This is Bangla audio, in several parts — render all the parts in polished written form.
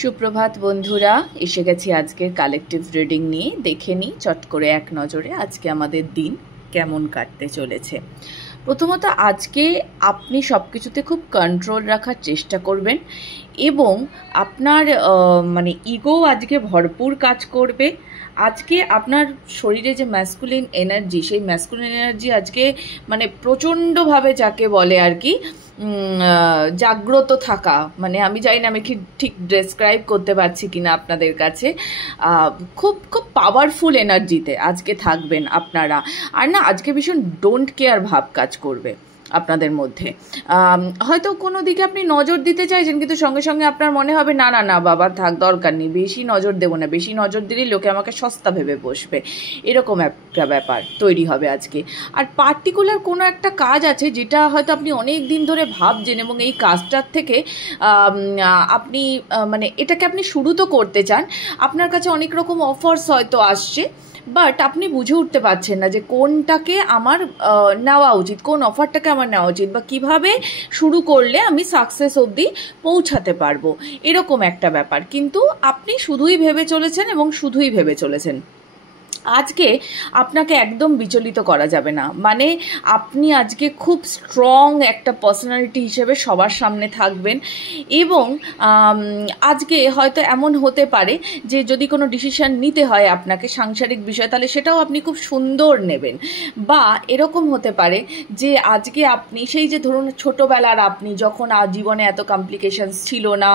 সুপ্রভাত বন্ধুরা, এসে গেছি আজকের কালেকটিভ রিডিং নিয়ে। দেখে নিই চট করে এক নজরে আজকে আমাদের দিন কেমন কাটতে চলেছে। প্রথমত আজকে আপনি সব কিছুতে খুব কন্ট্রোল রাখার চেষ্টা করবেন এবং আপনার ইগো আজকে ভরপুর কাজ করবে। আজকে আপনার শরীরে যে ম্যাসকুলিন এনার্জি, সেই ম্যাসকুলিন এনার্জি আজকে প্রচণ্ডভাবে যাকে বলে আর কি জাগ্রত থাকা, আমি জানি না আমি ঠিক ডেসক্রাইব করতে পারছি কিনা আপনাদের কাছে। খুব খুব পাওয়ারফুল এনার্জিতে আজকে থাকবেন আপনারা। আর না, আজকে ভীষণ ডোন্ট কেয়ার ভাব কাজ করবে আপনাদের মধ্যে। হয়তো কোনো দিকে আপনি নজর দিতে চাইছেন, কিন্তু সঙ্গে সঙ্গে আপনার মনে হবে না না না বাবা থাক, দরকার নেই, বেশি নজর দেবো না, বেশি নজর দিলেই লোকে আমাকে সস্তা ভেবে বসবে, এরকম একটা ব্যাপার তৈরি হবে আজকে। আর পার্টিকুলার কোনো একটা কাজ আছে যেটা হয়তো আপনি অনেক দিন ধরে ভাবছেন এবং এই কাজটার থেকে আপনি এটাকে আপনি শুরু তো করতে চান। আপনার কাছে অনেক রকম অফার্স হয়তো আসছে, বাট আপনি বুঝে উঠতে পারছেন না যে কোনটাকে আমার নেওয়া উচিত, কোন অফারটাকে আমার নেওয়া উচিত, বা কিভাবে শুরু করলে আমি সাকসেস অবধি পৌঁছাতে পারবো, এরকম একটা ব্যাপার। কিন্তু আপনি শুধুই ভেবে চলেছেন এবং শুধুই ভেবে চলেছেন। আজকে আপনাকে একদম বিচলিত করা যাবে না। আপনি আজকে খুব স্ট্রং একটা পার্সোনালিটি হিসেবে সবার সামনে থাকবেন এবং আজকে হয়তো এমন হতে পারে যে যদি কোনো ডিসিশন নিতে হয় আপনাকে সাংসারিক বিষয়, তাহলে সেটাও আপনি খুব সুন্দর নেবেন। বা এরকম হতে পারে যে আজকে আপনি সেই যে ধরুন ছোটোবেলার আপনি যখন জীবনে এত কমপ্লিকেশনস ছিল না,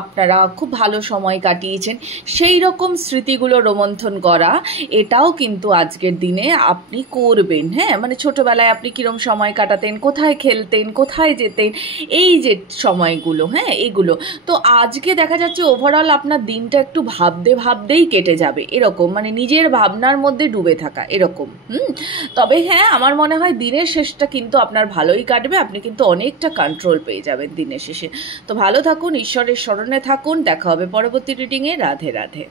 আপনারা খুব ভালো সময় কাটিয়েছেন, সেই রকম স্মৃতিগুলো রোমন্থন করা, এটাও কিন্তু আজকের দিনে আপনি করবেন। হ্যাঁ, ছোটবেলায় আপনি কিরম সময় কাটাতেন, কোথায় খেলতেন, কোথায় যেতেন, এই যে সময়গুলো, হ্যাঁ এগুলো তো আজকে দেখা যাচ্ছে ওভারঅল আপনার দিনটা একটু ভাবতেই কেটে যাবে, এরকম নিজের ভাবনার মধ্যে ডুবে থাকা এরকম। তবে হ্যাঁ, আমার মনে হয় দিনের শেষটা কিন্তু আপনার ভালোই কাটবে, আপনি কিন্তু অনেকটা কন্ট্রোল পেয়ে যাবেন দিনের শেষে। তো ভালো থাকুন, ঈশ্বরের স্মরণে থাকুন, দেখা হবে পরবর্তী রিডিংয়ে। রাধে রাধে।